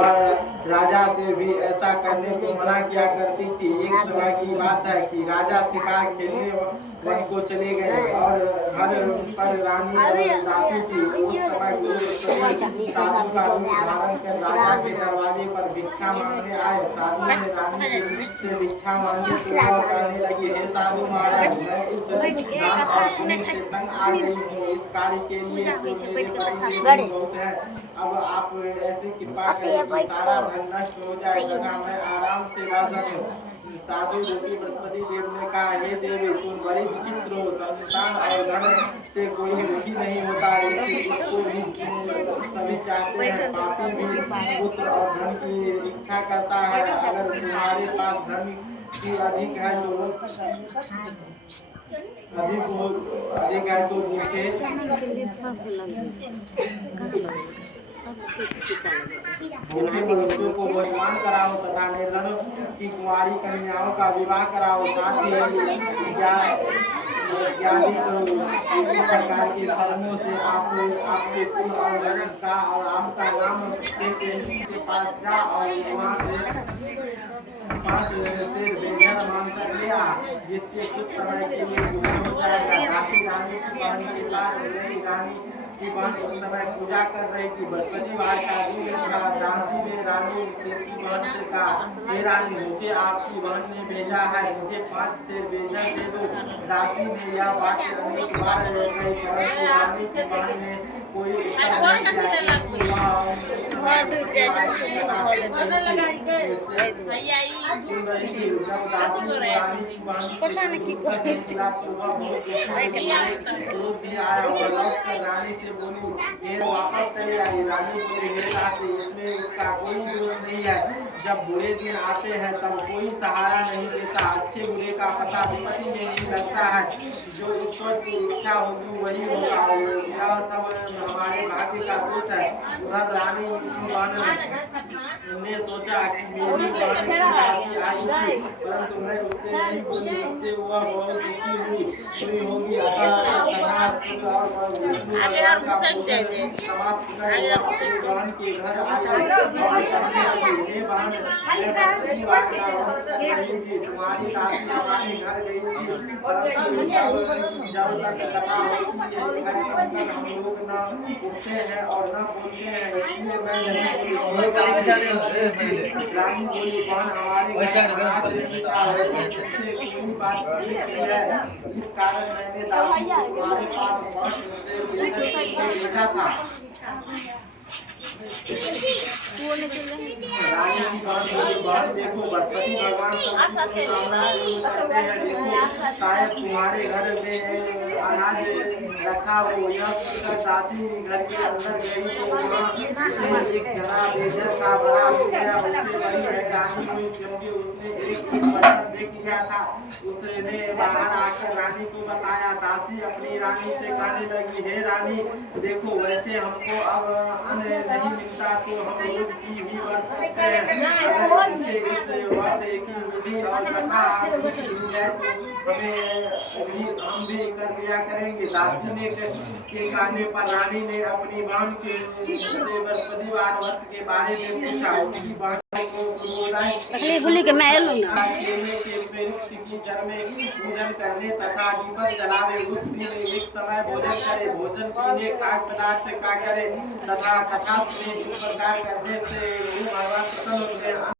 राजा से भी ऐसा करने को मना किया करती थी। एक समय की बात है कि राजा शिकार खेलने वन को चले गए और घर पर रानी और दासी थी। उस समय साधु का रूप धारण कर राजा के दरवाजे पर भिक्षा मांगने आए। साधु ने रानी से भिक्षा मांगी तो वह कहने लगी, हे साधु महाराज, मैं इस धन और पुण्य से तंग आ गई हूँ। इस कार्य के लिए तो मेरे पति देव बहुत है। अब आप ऐसी कृपा करें कि सारा धन नष्ट हो जाए तथा मैं आराम से रह सकूं। साधु ऋषि बृहस्पति देव ने कहा, हे देवी, तुम बड़ी विचित्र हो। संतान और धन से कोई दुखी नहीं होता। इसको भी सभी चाहते हैं। पापी भी पुत्र और धन की इच्छा करता है। अगर तुम्हारे पास धन की अधिक है तो भूखे मनुष्यों को भगवान कराओ तथा निर्धनों की कुंवारी कन्याओं का विवाह कराओ। साथ ही प्रकार के धर्मों से आपके कुल और रंग का और आपका नाम के पास जा और वहाँ से 5 से बेघर मांगकर ले आ, जिससे कुछ समय के लिए भोजन हो जाएगा। दासी रानी की बहन के पास रानी की बहन उस समय पूजा कर रही थी। बृहस्पतिवार का दिन था। दासी ने रानी की बहन से कहा, हे रानी, मुझे आपकी बहन ने भेजा है, मुझे 5 से बेघर दे दो। दासी ने यह बात अनेक बार कही, परंतु रानी की बहन ने कोई पता नहीं रानी से बोली, ये वापस चले आई। रानी इसमें उसका कोई दोष नहीं है। जब बुरे दिन आते हैं तब कोई सहारा नहीं देता। अच्छे बुरे का पता विपत्ति में नहीं लगता है। जो ईश्वर की इच्छा होगी वही होगा। यह सब हमारे भाग्य का दोष है। उधर रानी ने सोचा कि मेरी बहन आई थी, परंतु मैं उससे नहीं बोली, उससे वह बहुत दुखी हुई होगी। बहन के घर तुम्हारी दासी हमारे घर गई थी। जब तक कथा होती है हम लोग न उठते हैं और न बोलते हैं, इसलिए मैं रानी बोली, बहन हमारे इस कारण मैंने दासी तुम्हारे पास भेजा था। रानी की बात देखो, बृहस्पति भगवान शायद तुम्हारे घर में अनाज रखा हो। यह दासी घर के अंदर गई तो वहाँ एक जरा बेघर का बड़ा उससे बड़ी हैरानी हुई, क्योंकि उसने एक बर्तन देख लिया था। उसने बाहर आकर रानी को बताया। दासी अपनी रानी से कहने लगी, हे रानी, देखो, वैसे हमको अब अन्न नहीं मिलता तो हम रोज की भी व्रत करते हैं। इस व्रत की विधि और कथा हम भी कर लिया करेंगे। दासी ने के कहने पर रानी ने अपनी बहन के बृहस्पतिवार व्रत के बारे में पूछा। उसकी बहन गुली के मैं जल में पूजन करने तथा दीपक जलावे। उस दिन एक समय भोजन करे, भोजन के लिए खाद्य पदार्थ का करे तथा कथा सुने। इस प्रकार करने से भगवान प्रसन्न होते हैं।